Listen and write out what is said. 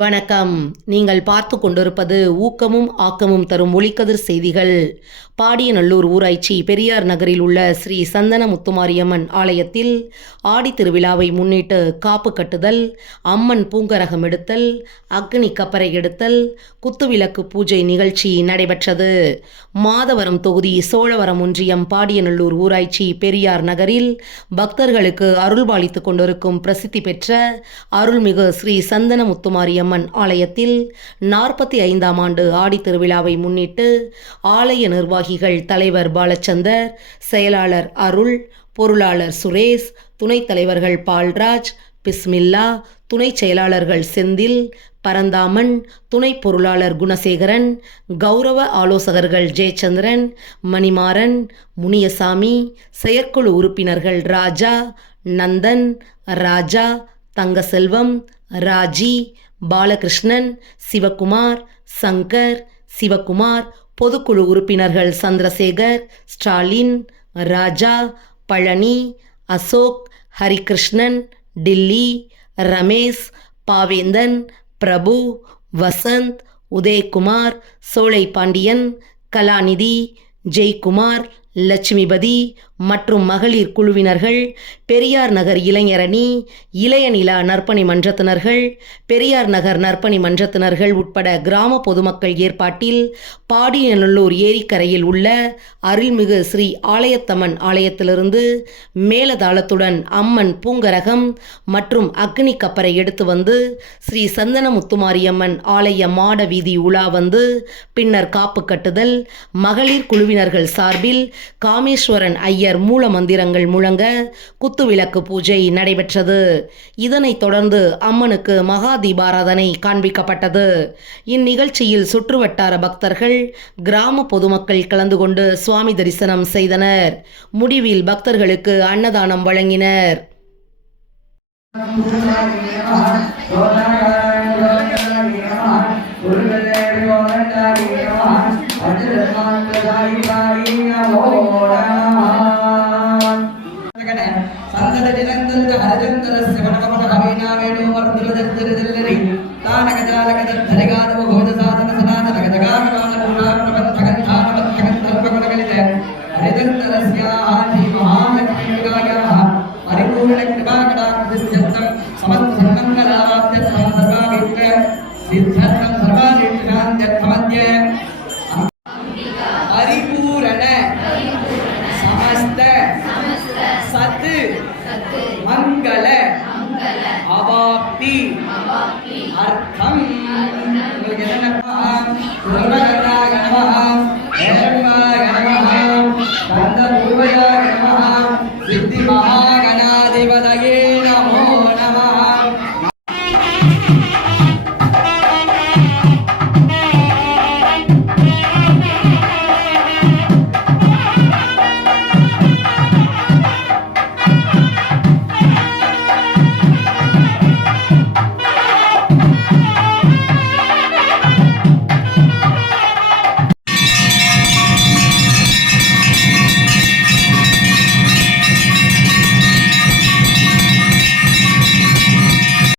வணக்கம். நீங்கள் பார்த்து கொண்டிருப்பது ஊக்கமும் ஆக்கமும் தரும் ஒளிக்கதிர் செய்திகள். பாடியநல்லூர் ஊராட்சி பெரியார் நகரில் உள்ள ஸ்ரீ சந்தன முத்துமாரியம்மன் ஆலயத்தில் ஆடி திருவிழாவை முன்னிட்டு காப்பு கட்டுதல், அம்மன் பூங்கரகம் எடுத்தல், அக்னி கப்பரை எடுத்தல், குத்துவிளக்கு பூஜை நிகழ்ச்சி நடைபெற்றது. மாதவரம் தொகுதி சோழவரம் ஒன்றியம் பாடியநல்லூர் ஊராட்சி பெரியார் நகரில் பக்தர்களுக்கு அருள்பாலித்து கொண்டிருக்கும் பிரசித்தி பெற்ற அருள்மிகு ஸ்ரீ சந்தன முத்துமாரியம்மன் ஆலயத்தில் 45ஆம் ஆண்டு ஆடி திருவிழாவை முன்னிட்டு ஆலய நிர்வாகிகள் தலைவர் பாலச்சந்தர், செயலாளர் அருள், பொருளாளர் சுரேஷ், துணைத் தலைவர்கள் பால்ராஜ், பிஸ்மில்லா, துணை செயலாளர்கள் செந்தில், பரந்தாமன், துணை பொருளாளர் குணசேகரன், கௌரவ ஆலோசகர்கள் ஜெயச்சந்திரன், மணிமாறன், முனியசாமி, செயற்குழு உறுப்பினர்கள் ராஜா, நந்தன், ராஜா, தங்கசெல்வம், ராஜி, பாலகிருஷ்ணன், சிவகுமார், சங்கர், சிவகுமார், பொதுக்குழு உறுப்பினர்கள் சந்திரசேகர், ஸ்டாலின், ராஜா, பழனி, அசோக், ஹரிகிருஷ்ணன், டில்லி, ரமேஷ், பாவேந்தன், பிரபு, வசந்த், உதயகுமார், சோலை பாண்டியன், கலாநிதி, ஜெய்குமார், லட்சுமிபதி மற்றும் மகளிர் குழுவினர்கள், பெரியார் நகர் இளைஞரணி, இளைய நிலா நற்பணி மன்றத்தினர்கள், பெரியார் நகர் நற்பணி மன்றத்தினர்கள் உட்பட கிராம பொதுமக்கள் ஏற்பாட்டில் பாடியநல்லூர் ஏரிக்கரையில் உள்ள அருள்மிகு ஸ்ரீ ஆலயத்தம்மன் ஆலயத்திலிருந்து மேலதாளத்துடன் அம்மன் பூங்கரகம் மற்றும் அக்னி கப்பரை எடுத்து வந்து ஸ்ரீ சந்தன முத்துமாரியம்மன் ஆலய மாட வீதி உலா வந்து பின்னர் காப்பு கட்டுதல், மகளிர் குழுவினர்கள் சார்பில் காமேஸ்வரன் ஐயர் மூல மந்திரங்கள் முழங்க குத்துவிளக்கு பூஜை நடைபெற்றது. இதனைத் தொடர்ந்து அம்மனுக்கு மகா தீபாராதனை காண்பிக்கப்பட்டது. இந்நிகழ்ச்சியில் சுற்றுவட்டார பக்தர்கள், கிராம பொதுமக்கள் கலந்து கொண்டு சுவாமி தரிசனம் செய்தனர். முடிவில் பக்தர்களுக்கு அன்னதானம் வழங்கினர். परिपूरण समस्त सत् मंगल अवाप्ति अर्थम